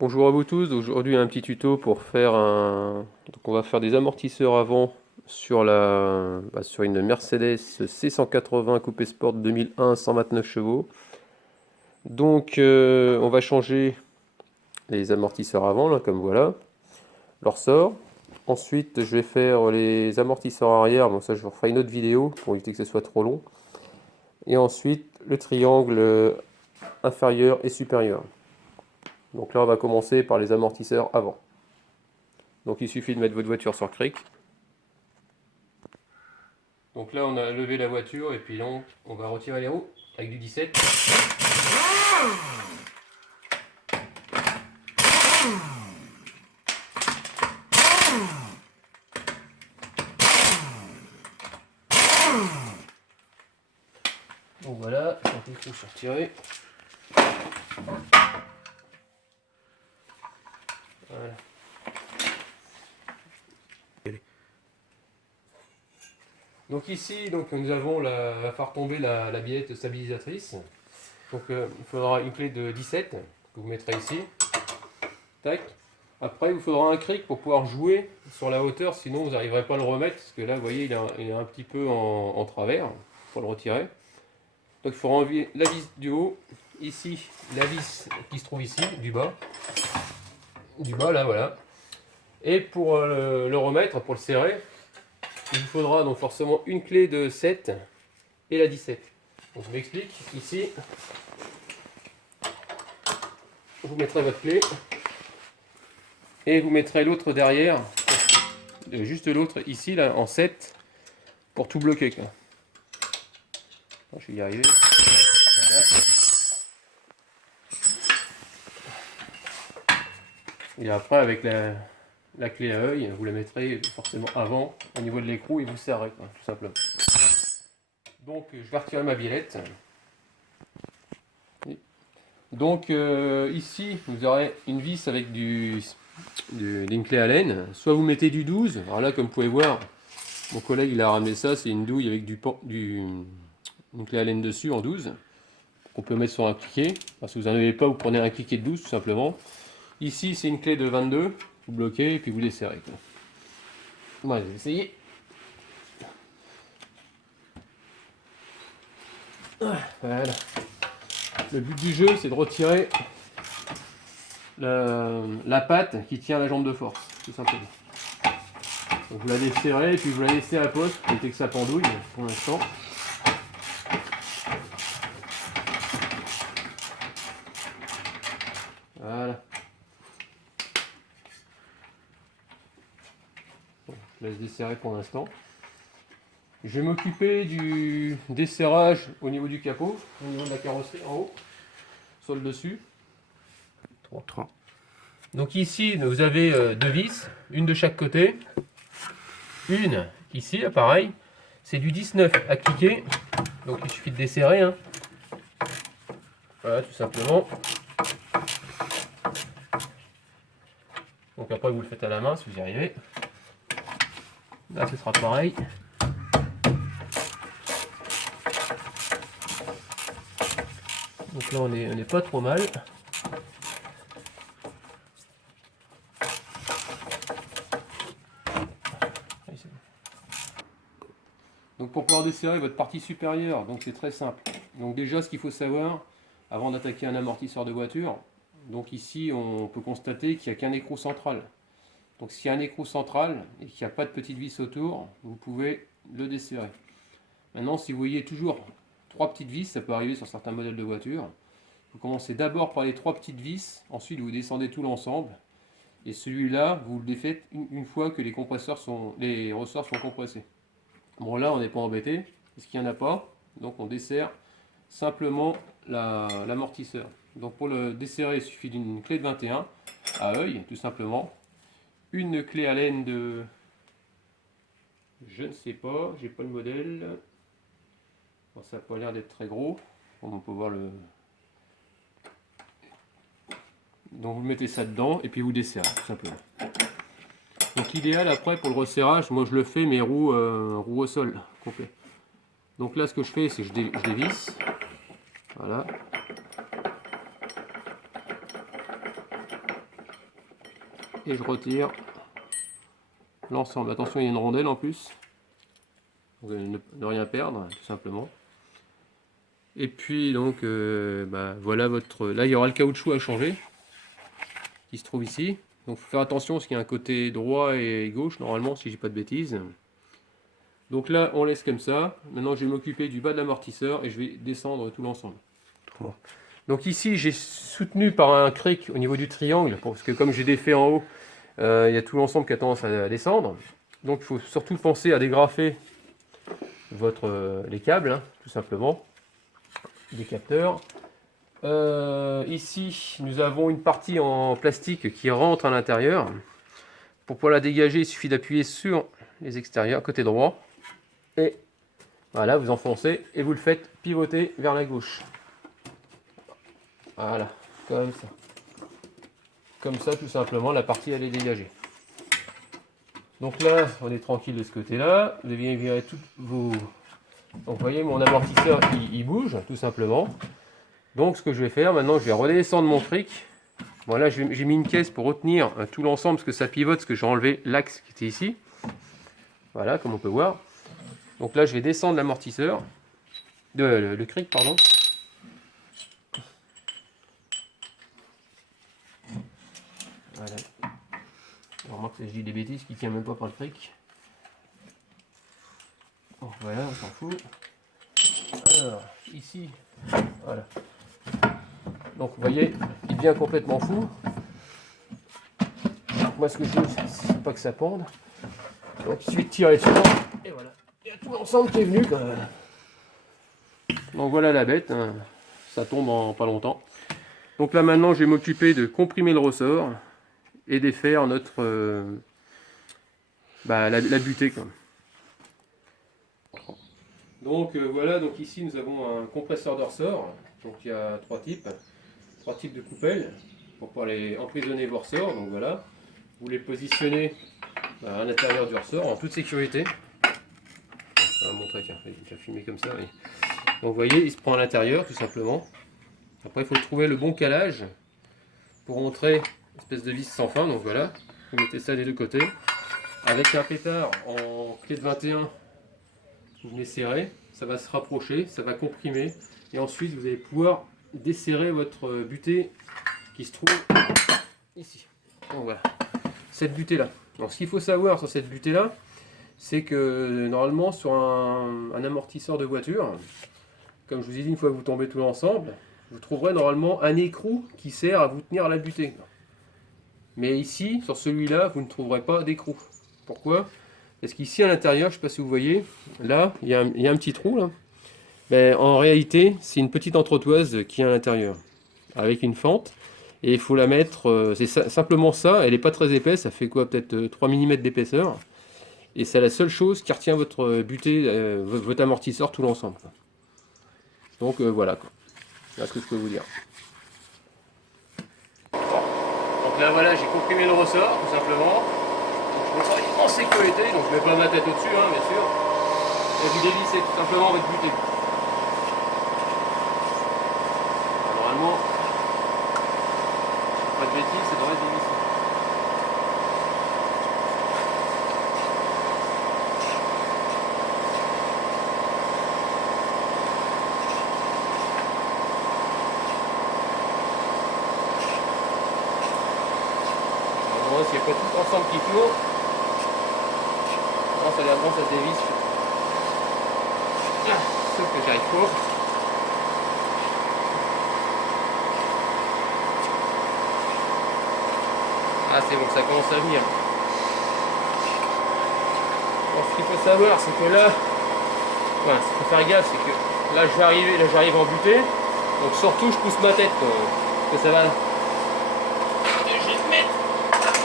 Bonjour à vous tous, aujourd'hui un petit tuto pour faire un... Donc on va faire des amortisseurs avant sur sur une Mercedes C180 Coupé Sport 2001 129 chevaux. Donc on va changer les amortisseurs avant, là, comme voilà, leur sort. Ensuite je vais faire les amortisseurs arrière, bon ça je vous referai une autre vidéo pour éviter que ce soit trop long. Et ensuite le triangle inférieur et supérieur. Donc là on va commencer par les amortisseurs avant. Donc il suffit de mettre votre voiture sur cric. Donc là on a levé la voiture et puis donc on va retirer les roues avec du 17. Donc voilà, quand les roues sont retirées. Voilà. Donc ici nous avons va faire tomber la biellette stabilisatrice. Donc il faudra une clé de 17 que vous mettrez ici. Tac. Après il vous faudra un cric pour pouvoir jouer sur la hauteur, sinon vous n'arriverez pas à le remettre, parce que là vous voyez il est un petit peu en travers, pour le retirer. Donc il faudra enlever la vis du haut, ici la vis qui se trouve ici, du bas là voilà. Et pour le remettre, pour le serrer, il vous faudra donc forcément une clé de 7 et la 17. Donc je m'explique, ici vous mettrez votre clé et vous mettrez l'autre derrière, juste l'autre ici là en 7 pour tout bloquer quoi. Je vais y arriver. Voilà. Et après avec la clé à œil, vous la mettrez forcément avant au niveau de l'écrou et vous serrez quoi, tout simplement. Donc je vais retirer ma biellette. Donc ici vous aurez une vis avec une clé Allen. Soit vous mettez du 12, alors là comme vous pouvez voir, mon collègue il a ramené ça, c'est une douille avec une clé Allen dessus en 12. On peut mettre sur un cliquet. Enfin, si vous n'en avez pas, vous prenez un cliquet de 12 tout simplement. Ici c'est une clé de 22, vous bloquez et puis vous les serrez. Moi je vais essayer. Voilà. Le but du jeu c'est de retirer la patte qui tient la jambe de force, tout simplement. Donc vous la desserrez et puis vous la laissez à la poste pour éviter que ça pendouille pour l'instant. Voilà. Bon, je laisse desserrer pour l'instant. Je vais m'occuper du desserrage au niveau du capot, au niveau de la carrosserie en haut, sur le dessus. 3. Donc ici, vous avez deux vis, une de chaque côté. Une ici, là, pareil. C'est du 19 à cliquer, donc il suffit de desserrer. Hein. Voilà, tout simplement. Donc après, vous le faites à la main si vous y arrivez. Là, ce sera pareil. Donc là, on n'est pas trop mal. Donc pour pouvoir desserrer votre partie supérieure, donc c'est très simple. Donc déjà, ce qu'il faut savoir, avant d'attaquer un amortisseur de voiture, donc ici, on peut constater qu'il n'y a qu'un écrou central. Donc s'il y a un écrou central et qu'il n'y a pas de petite vis autour, vous pouvez le desserrer. Maintenant, si vous voyez toujours trois petites vis, ça peut arriver sur certains modèles de voitures. Vous commencez d'abord par les trois petites vis, ensuite vous descendez tout l'ensemble. Et celui-là, vous le défaites une fois que les ressorts sont compressés. Bon là, on n'est pas embêté, parce qu'il n'y en a pas. Donc on desserre simplement l'amortisseur. Donc pour le desserrer, il suffit d'une clé de 21 à œil, tout simplement. Une clé Allen de... Je ne sais pas, j'ai pas le modèle. Bon, ça n'a pas l'air d'être très gros. Bon, on peut voir le... Donc vous mettez ça dedans et puis vous desserrez, tout simplement. Donc l'idéal après pour le resserrage, moi je le fais mes roues au sol, complet. Donc là ce que je fais c'est que je dévisse. Voilà. et je retire l'ensemble. Attention, il y a une rondelle en plus. Donc, ne rien perdre, tout simplement. Et puis donc, voilà votre... Là, il y aura le caoutchouc à changer, qui se trouve ici. Donc, il faut faire attention parce qu'il y a un côté droit et gauche, normalement, si j'ai pas de bêtises. Donc là, on laisse comme ça. Maintenant, je vais m'occuper du bas de l'amortisseur et je vais descendre tout l'ensemble. Bon. Donc ici, j'ai soutenu par un cric au niveau du triangle, parce que comme j'ai des faits en haut, il y a tout l'ensemble qui a tendance à descendre. Donc il faut surtout penser à dégrafer les câbles, hein, tout simplement, des capteurs. Ici, nous avons une partie en plastique qui rentre à l'intérieur. Pour pouvoir la dégager, il suffit d'appuyer sur les extérieurs, côté droit. Et voilà, vous enfoncez et vous le faites pivoter vers la gauche. Voilà, comme ça. Comme ça, tout simplement, la partie elle est dégagée. Donc là, on est tranquille de ce côté-là. Vous devez virer toutes vos... Donc vous voyez, mon amortisseur, il bouge, tout simplement. Donc ce que je vais faire, maintenant, je vais redescendre mon cric. Voilà, j'ai mis une caisse pour retenir tout l'ensemble, parce que ça pivote, parce que j'ai enlevé l'axe qui était ici. Voilà, comme on peut voir. Donc là, je vais descendre l'amortisseur, le cric, pardon. Voilà. Alors, remarque que je dis des bêtises qui ne tient même pas par le cric. Donc voilà, on s'en fout. Alors, ici, voilà. Donc vous voyez, il devient complètement fou. Alors, moi, ce que je veux, c'est pas que ça pende. Donc il suffit de tirer dessus. Et voilà. Il y a tout l'ensemble qui est venu quand même. Donc voilà la bête. Hein. Ça tombe en pas longtemps. Donc là maintenant, je vais m'occuper de comprimer le ressort et défaire notre la butée quoi. Donc voilà, donc ici nous avons un compresseur de ressort. Donc il y a trois types de coupelles pour pouvoir les emprisonner vos ressorts. Donc voilà, vous les positionnez à l'intérieur du ressort en toute sécurité. Je vais montrer, tiens, je vais déjà filmer comme ça. Oui. Donc vous voyez, il se prend à l'intérieur tout simplement. Après il faut trouver le bon calage pour entrer une espèce de vis sans fin. Donc voilà, vous mettez ça des deux côtés. Avec un pétard en clé de 21, vous venez serrer, ça va se rapprocher, ça va comprimer. Et ensuite vous allez pouvoir desserrer votre butée qui se trouve ici. Donc voilà, cette butée là. Donc ce qu'il faut savoir sur cette butée là, c'est que normalement sur un amortisseur de voiture, comme je vous ai dit, une fois que vous tombez tout l'ensemble, vous trouverez normalement un écrou qui sert à vous tenir la butée. Mais ici, sur celui-là, vous ne trouverez pas d'écrou. Pourquoi? Parce qu'ici à l'intérieur, je ne sais pas si vous voyez, là, il y a un petit trou là. Mais en réalité, c'est une petite entretoise qui est à l'intérieur, avec une fente. Et il faut la mettre, c'est simplement ça, elle n'est pas très épaisse, ça fait quoi, peut-être 3 mm d'épaisseur. Et c'est la seule chose qui retient votre butée, votre amortisseur tout l'ensemble. Donc voilà quoi. Voilà ce que je peux vous dire. Donc là voilà, j'ai comprimé le ressort tout simplement. Donc, je me en sécurité, donc je ne mets pas ma tête au-dessus, hein, bien sûr. Et vous dévissez tout simplement votre butée. Normalement, pas de bêtises, ça devrait être dévissé. S'il n'y a pas tout ensemble qui tourne, non, ça a l'air bon, ça se dévisse. Ah, sauf que j'arrive pas. Ah, c'est bon, ça commence à venir. Bon, ce qu'il faut savoir, c'est que là, enfin, ce qu'il faut faire gaffe, c'est que là, j'arrive en butée. Donc surtout, je pousse ma tête, parce que ça va.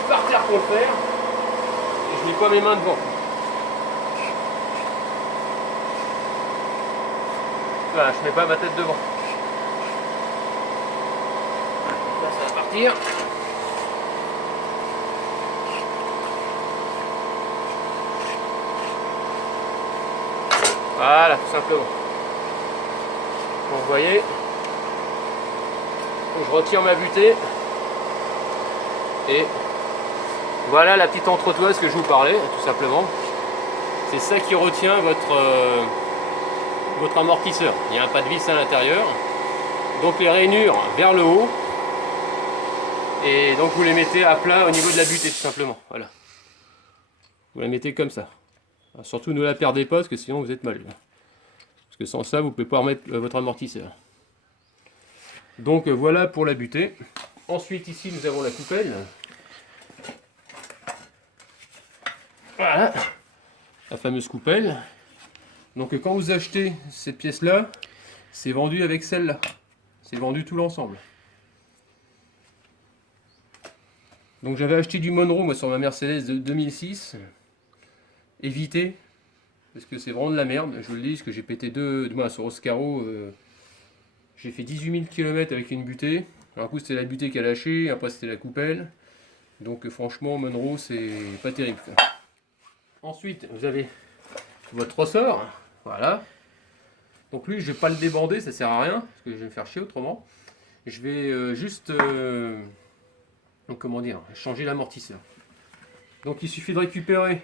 Par terre pour le faire et je mets pas mes mains devant. Voilà, je mets pas ma tête devant. Là ça va partir. Voilà, tout simplement. Donc vous voyez, je retire ma butée et Voilà la petite entretoise que je vous parlais, tout simplement. C'est ça qui retient votre amortisseur. Il y a un pas de vis à l'intérieur. Donc les rainures vers le haut. Et donc vous les mettez à plat au niveau de la butée, tout simplement. Voilà. Vous la mettez comme ça. Alors, surtout ne la perdez pas, parce que sinon vous êtes mal. Parce que sans ça, vous ne pouvez pas remettre votre amortisseur. Donc voilà pour la butée. Ensuite ici nous avons la coupelle. Voilà. La fameuse coupelle. Donc quand vous achetez cette pièce là, c'est vendu avec celle-là. C'est vendu tout l'ensemble. Donc j'avais acheté du Monroe moi sur ma Mercedes de 2006. Évitez, parce que c'est vraiment de la merde, je vous le dis, parce que j'ai pété moi sur Oscaro, j'ai fait 18 000 km avec une butée. Un coup c'était la butée qui a lâché, après c'était la coupelle. Donc franchement Monroe c'est pas terrible quoi. Ensuite vous avez votre ressort, voilà. Donc lui je vais pas le débander, ça sert à rien, parce que je vais me faire chier autrement. Je vais juste, donc, comment dire, changer l'amortisseur. Donc il suffit de récupérer,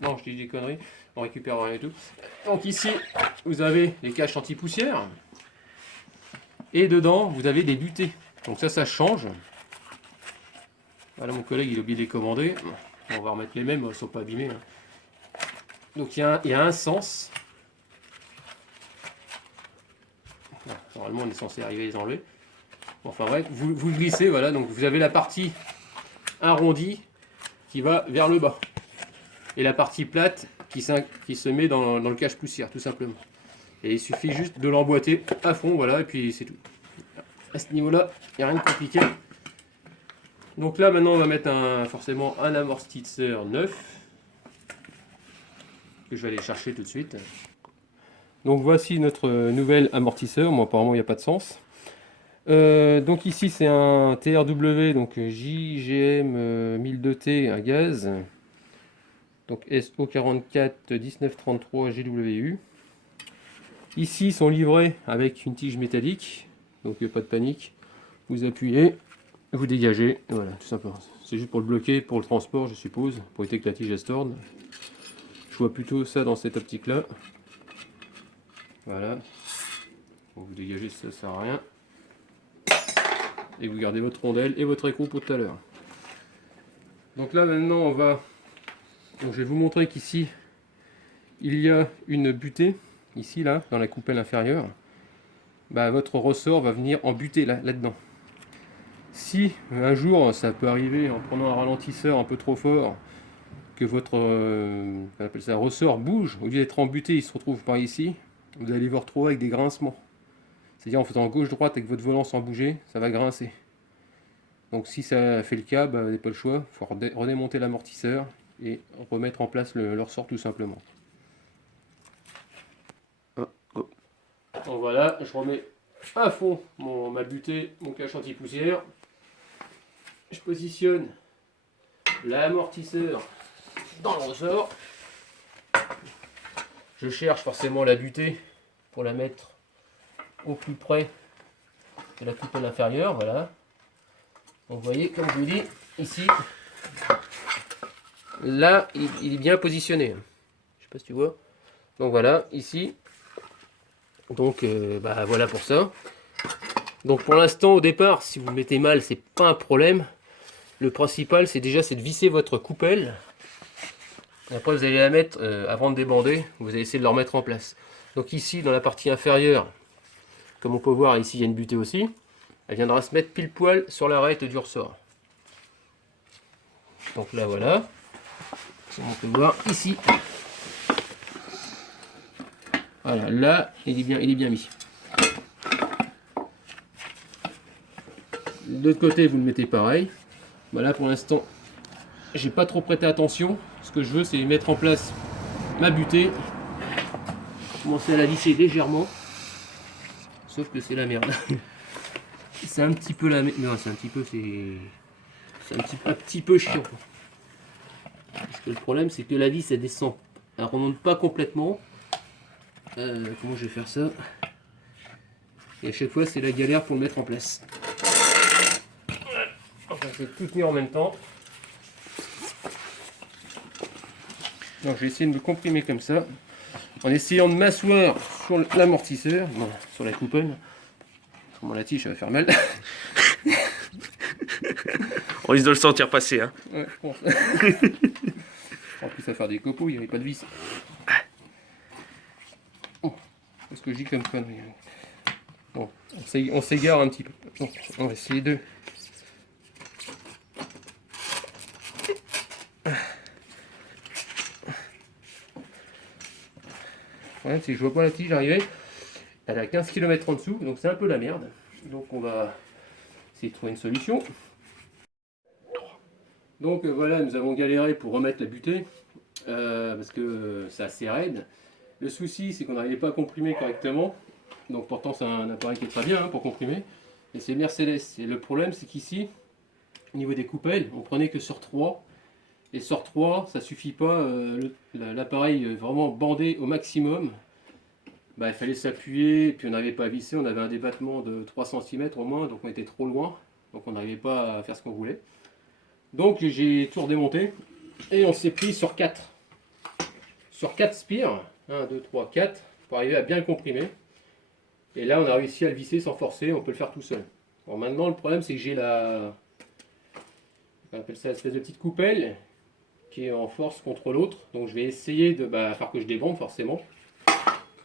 non je dis des conneries, on récupère rien et tout. Donc ici vous avez les caches anti-poussière, et dedans vous avez des butées. Donc ça change. Voilà mon collègue il a oublié de les commander. On va remettre les mêmes, ils ne sont pas abîmés. Donc il y a un sens. Normalement on est censé arriver à les enlever. Bon, enfin bref, vous glissez, voilà, donc vous avez la partie arrondie qui va vers le bas. Et la partie plate qui se met dans le cache poussière, tout simplement. Et il suffit juste de l'emboîter à fond, voilà, et puis c'est tout. À ce niveau-là, il n'y a rien de compliqué. Donc là, maintenant, on va mettre forcément un amortisseur neuf. Que je vais aller chercher tout de suite. Donc voici notre nouvel amortisseur. Bon, apparemment, il n'y a pas de sens. Donc ici, c'est un TRW, donc JGM 1002T, un gaz. Donc SO44 1933 GWU. Ici, ils sont livrés avec une tige métallique. Donc pas de panique. Vous appuyez, vous dégagez. Voilà, tout simplement. C'est juste pour le bloquer, pour le transport, je suppose, pour éviter que la tige elle se torde. Je vois plutôt ça dans cette optique-là. Voilà. Bon, vous dégagez, ça sert à rien. Et vous gardez votre rondelle et votre écrou pour tout à l'heure. Donc là, maintenant, on va... Donc, je vais vous montrer qu'ici, il y a une butée. Ici, là, dans la coupelle inférieure. Bah, votre ressort va venir en butée là-dedans. Si un jour, ça peut arriver en prenant un ralentisseur un peu trop fort, que votre on appelle ça, ressort bouge, au lieu d'être en butée, il se retrouve par ici, vous allez vous retrouver avec des grincements. C'est-à-dire en faisant gauche-droite avec votre volant sans bouger, ça va grincer. Donc si ça fait le cas, bah, vous n'avez pas le choix, il faut redémonter l'amortisseur et remettre en place le ressort tout simplement. Donc voilà, je remets à fond ma butée, mon cache anti-poussière. Je positionne l'amortisseur dans le ressort. Je cherche forcément la butée pour la mettre au plus près de la coupelle inférieure, voilà. Donc vous voyez, comme je vous dis, ici, là, il est bien positionné. Je sais pas si tu vois. Donc voilà, ici. Donc bah, voilà pour ça. Donc pour l'instant, au départ, si vous le mettez mal, c'est pas un problème. Le principal, c'est de visser votre coupelle. Et après, vous allez la mettre, avant de débander, vous allez essayer de la remettre en place. Donc ici, dans la partie inférieure, comme on peut voir, ici, il y a une butée aussi. Elle viendra se mettre pile poil sur l'arête du ressort. Donc là, voilà. Comme on peut voir ici. Voilà, là, il est bien mis. De l'autre côté, vous le mettez pareil. Voilà, pour l'instant, j'ai pas trop prêté attention. Ce que je veux, c'est mettre en place ma butée. Commencer à la visser légèrement. Sauf que c'est la merde. C'est un petit peu la merde. Non, c'est un petit peu chiant. Parce que le problème, c'est que la vis, elle descend. Elle remonte pas complètement. Comment je vais faire ça? Et à chaque fois, c'est la galère pour le mettre en place. Enfin, je vais tout tenir en même temps. Donc je vais essayer de me comprimer comme ça, en essayant de m'asseoir sur l'amortisseur, bon, sur la coupole. Comment la tige, ça va faire mal. On risque de le sentir passer. Hein. Ouais, je pense. En plus, à faire des copeaux, il n'y avait pas de vis. Oh, qu'est-ce que je dis comme connerie? Bon, on s'égare un petit peu. Donc, on va essayer de... Le problème, c'est que je vois pas la tige arriver. Elle est à 15 km en dessous, donc c'est un peu la merde. Donc on va essayer de trouver une solution. Donc voilà, nous avons galéré pour remettre la butée, parce que c'est assez raide. Le souci, c'est qu'on n'arrivait pas à comprimer correctement. Donc pourtant, c'est un appareil qui est très bien, hein, pour comprimer. Et c'est Mercedes. Et le problème, c'est qu'ici, au niveau des coupelles, on prenait que sur 3. Et sur 3, ça suffit pas. L'appareil vraiment bandé au maximum. Bah, il fallait s'appuyer, et puis on n'arrivait pas à visser. On avait un débattement de 3 cm au moins, donc on était trop loin. Donc on n'arrivait pas à faire ce qu'on voulait. Donc j'ai tout redémonté. Et on s'est pris sur 4. Sur 4 spires. 1, 2, 3, 4. Pour arriver à bien le comprimer. Et là, on a réussi à le visser sans forcer, on peut le faire tout seul. Bon, maintenant, le problème, c'est que j'ai on appelle ça l'espèce de petite coupelle qui est en force contre l'autre. Donc, je vais essayer de faire que je débande, forcément.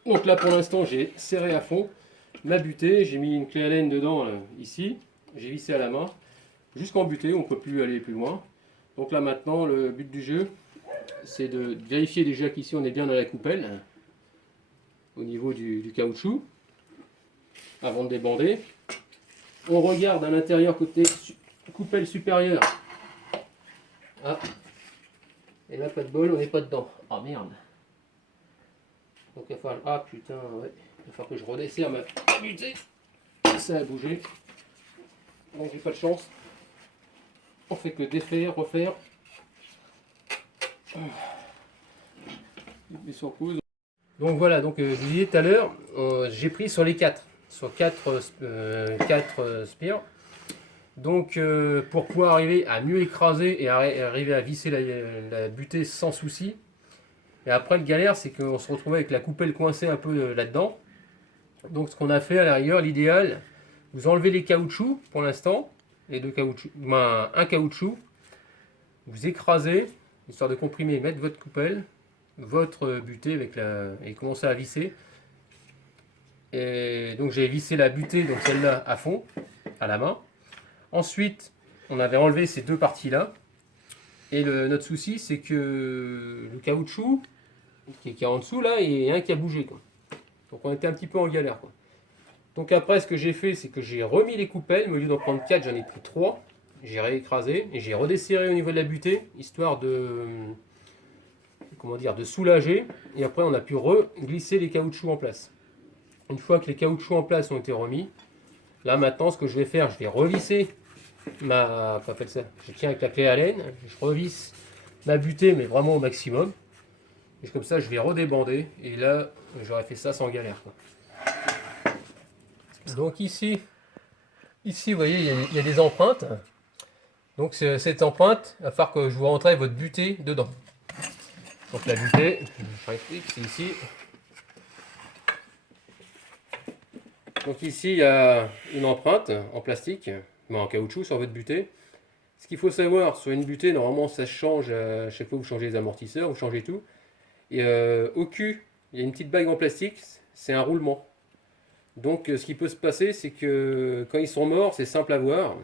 Donc là, pour l'instant, j'ai serré à fond ma butée. J'ai mis une clé Allen dedans, là, ici. J'ai vissé à la main jusqu'en butée, on ne peut plus aller plus loin. Donc là, maintenant, le but du jeu, c'est de vérifier déjà qu'ici, on est bien dans la coupelle, au niveau du caoutchouc. Avant de débander, on regarde à l'intérieur côté coupelle supérieure. Ah, et là pas de bol, on n'est pas dedans. Ah merde. Donc il va falloir. Ah putain, ouais. Il va falloir que je redesserre ma butée. Ça a bougé. Donc j'ai pas de chance. On fait que défaire, refaire. Et sur pause. Donc voilà, donc je vous disais tout à l'heure, j'ai pris sur les 4. Sur 4 spires. Donc pour pouvoir arriver à mieux écraser et arriver à visser la butée sans souci. Et après le galère, c'est qu'on se retrouvait avec la coupelle coincée un peu là-dedans. Donc ce qu'on a fait à la rigueur, l'idéal, vous enlevez les caoutchoucs pour l'instant, les deux caoutchoucs, un caoutchouc, vous écrasez, histoire de comprimer, mettre votre coupelle, votre butée et commencer à visser. Et donc j'ai vissé la butée, donc celle-là à fond, à la main. Ensuite, on avait enlevé ces deux parties-là. Et notre souci, c'est que le caoutchouc qui est en dessous, là, il y a un qui a bougé, quoi. Donc on était un petit peu en galère, quoi. Donc après, ce que j'ai fait, c'est que j'ai remis les coupelles, mais au lieu d'en prendre 4, j'en ai pris 3. J'ai réécrasé et j'ai redesserré au niveau de la butée, histoire de soulager. Et après, on a pu reglisser les caoutchoucs en place. Une fois que les caoutchoucs en place ont été remis, là maintenant, ce que je vais faire, je vais revisser je tiens avec la clé Allen, je revisse ma butée, mais vraiment au maximum. Et comme ça, je vais redébander. Et là, j'aurais fait ça sans galère, quoi. Donc ici, vous voyez, il y a des empreintes. Donc cette empreinte, il va falloir que je vous rentre votre butée dedans. Donc la butée, je réexplique, c'est ici. Donc ici, il y a une empreinte en plastique, mais en caoutchouc sur votre butée. Ce qu'il faut savoir, sur une butée, normalement, ça change à chaque fois que vous changez les amortisseurs, vous changez tout. Et au cul, il y a une petite bague en plastique, c'est un roulement. Donc ce qui peut se passer, c'est que quand ils sont morts, c'est simple à voir.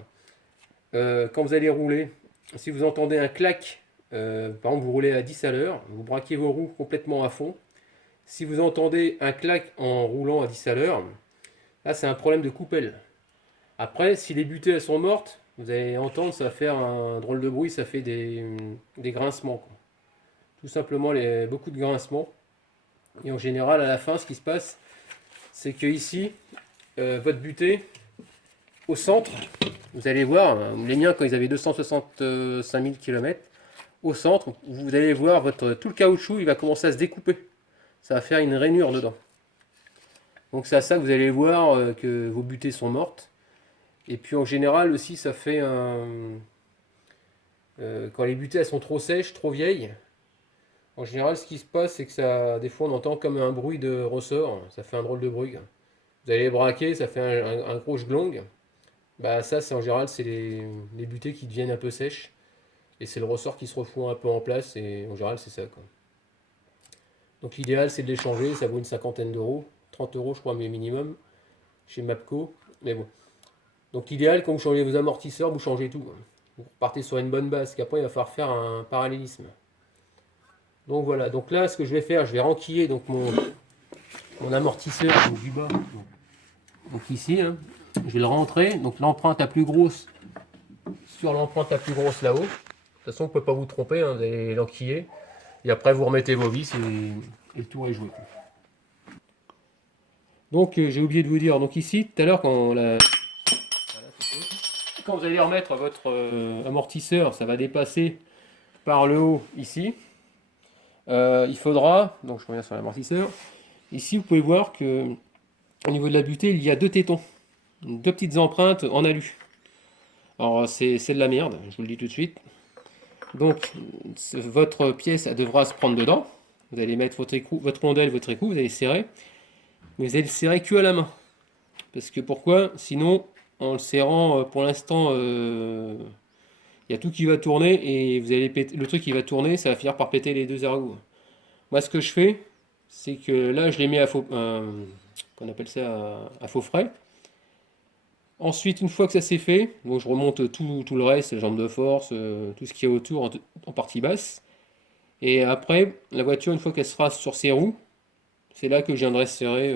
Quand vous allez rouler, si vous entendez un clac, par exemple vous roulez à 10 à l'heure, vous braquez vos roues complètement à fond. Si vous entendez un clac en roulant à 10 à l'heure, là c'est un problème de coupelle. Après, si les butées elles sont mortes, vous allez entendre, ça va faire un drôle de bruit, ça fait des grincements, quoi. Tout simplement beaucoup de grincements. Et en général, à la fin, ce qui se passe, c'est que ici, votre butée, au centre, vous allez voir, les miens quand ils avaient 265 000 km, au centre, vous allez voir tout le caoutchouc, il va commencer à se découper. Ça va faire une rainure dedans. Donc c'est à ça que vous allez voir que vos butées sont mortes. Et puis en général aussi, ça fait quand les butées elles sont trop sèches, trop vieilles, En général, ce qui se passe, c'est que ça, des fois, on entend comme un bruit de ressort. Ça fait un drôle de bruit. Vous allez les braquer, ça fait un gros glong. Bah ça, c'est en général, c'est les butées qui deviennent un peu sèches. Et c'est le ressort qui se refout un peu en place. Et en général, c'est ça, quoi. Donc l'idéal, c'est de les changer. Ça vaut une cinquantaine d'euros. 30 euros, je crois, mais minimum. Chez Mapco. Mais bon. Donc l'idéal, quand vous changez vos amortisseurs, vous changez tout. Vous partez sur une bonne base. Qu'après, il va falloir faire un parallélisme. Donc voilà. Donc là, ce que je vais faire, je vais renquiller donc mon amortisseur donc, du bas. Donc ici, hein, je vais le rentrer. Donc l'empreinte la plus grosse sur l'empreinte la plus grosse là-haut. De toute façon, vous ne pouvez pas vous tromper, hein, vous allez l'enquiller. Et après, vous remettez vos vis et le tour est joué. Donc, j'ai oublié de vous dire, donc ici, tout à l'heure, quand vous allez remettre votre amortisseur, ça va dépasser par le haut ici. Il faudra, donc je reviens sur l'amortisseur, ici, vous pouvez voir que au niveau de la butée, il y a deux tétons, deux petites empreintes en alu. Alors, c'est de la merde, je vous le dis tout de suite. Donc, votre pièce elle devra se prendre dedans. Vous allez mettre votre écrou, votre rondelle, votre écrou, vous allez serrer. Mais vous allez le serrer que à la main. Parce que pourquoi? Sinon, en le serrant, pour l'instant, il y a tout qui va tourner et vous allez péter, le truc qui va tourner, ça va finir par péter les deux ergots. Moi, ce que je fais, c'est que là, je les mets à faux, qu'on appelle ça à faux frais. Ensuite, une fois que ça c'est fait, donc je remonte tout le reste, les jambes de force, tout ce qui est autour en partie basse. Et après, la voiture, une fois qu'elle sera sur ses roues, c'est là que je viendrai serrer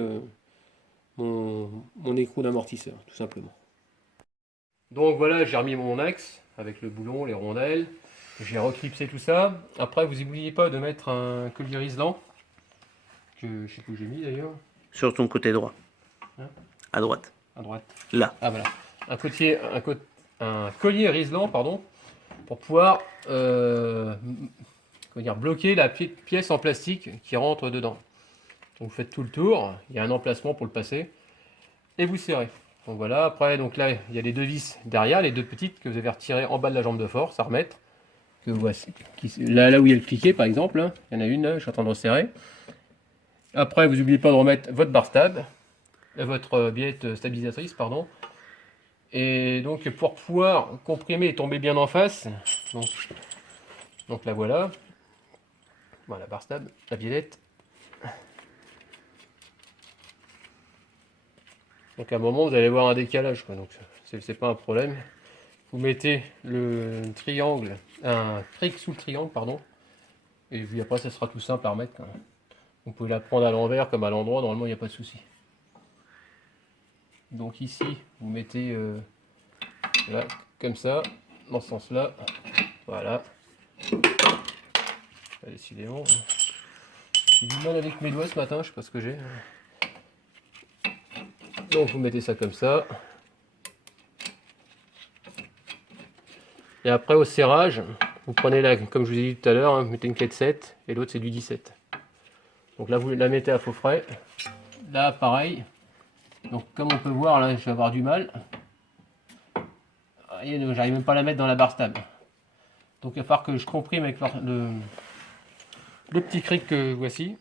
mon écrou d'amortisseur, tout simplement. Donc voilà, j'ai remis mon axe avec le boulon, les rondelles. J'ai reclipsé tout ça. Après, vous n'oubliez pas de mettre un collier isolant, que je sais plus où j'ai mis d'ailleurs. Sur ton côté droit. Hein, à droite. à droite. Là. Ah voilà. Un collier riselant, pardon, pour pouvoir comment dire, bloquer la pièce en plastique qui rentre dedans. Donc vous faites tout le tour, il y a un emplacement pour le passer, et vous serrez. Donc voilà, après, donc là, il y a les deux vis derrière, les deux petites que vous avez retirées en bas de la jambe de force à remettre. Que voici, là où il y a le cliquet par exemple, hein, il y en a une, là, je suis en train de resserrer. Après, vous n'oubliez pas de remettre votre barre stab, votre biellette stabilisatrice, pardon. Et donc pour pouvoir comprimer et tomber bien en face, donc la voilà. Voilà, barre stab, la biellette. Donc à un moment, vous allez voir un décalage, quoi. Donc c'est pas un problème. Vous mettez le triangle, un cric sous le triangle, pardon. Et puis après, ça sera tout simple à remettre, quoi. Vous pouvez la prendre à l'envers comme à l'endroit, normalement il n'y a pas de souci. Donc ici, vous mettez là, comme ça, dans ce sens-là. Voilà. Décidément. J'ai du mal avec mes doigts ce matin, je sais pas ce que j'ai. Donc vous mettez ça comme ça. Et après au serrage, vous prenez la, comme je vous ai dit tout à l'heure, hein, vous mettez une clé de 7 et l'autre c'est du 17. Donc là vous la mettez à faux frais. Là pareil. Donc comme on peut voir là je vais avoir du mal. J'arrive même pas à la mettre dans la barre stable. Donc il va falloir que je comprime avec le petit cric que voici.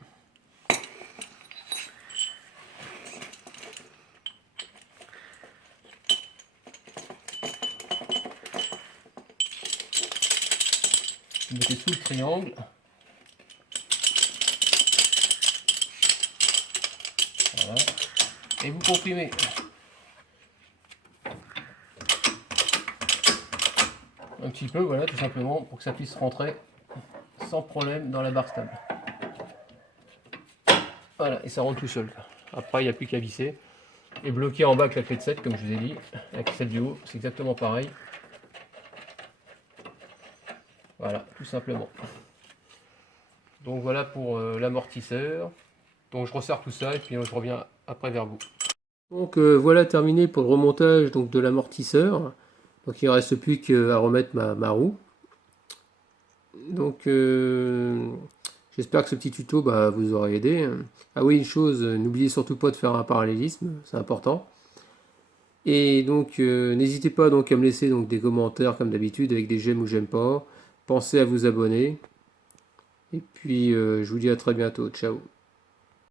Vous mettez sous le triangle. Voilà. Et vous comprimez. Un petit peu, voilà, tout simplement, pour que ça puisse rentrer sans problème dans la barre stable. Voilà, et ça rentre tout seul. Après, il n'y a plus qu'à visser. Et bloquer en bas avec la clé de 7, comme je vous ai dit, avec celle du haut, c'est exactement pareil. Voilà, tout simplement. Donc voilà pour l'amortisseur. Donc je resserre tout ça et puis je reviens après vers vous. Donc voilà terminé pour le remontage donc, de l'amortisseur. Donc il ne reste plus qu'à remettre ma roue. Donc j'espère que ce petit tuto vous aura aidé. Ah oui, une chose, n'oubliez surtout pas de faire un parallélisme, c'est important. Et donc n'hésitez pas donc à me laisser donc, des commentaires comme d'habitude avec des j'aime ou j'aime pas. Pensez à vous abonner. Et puis je vous dis à très bientôt. Ciao.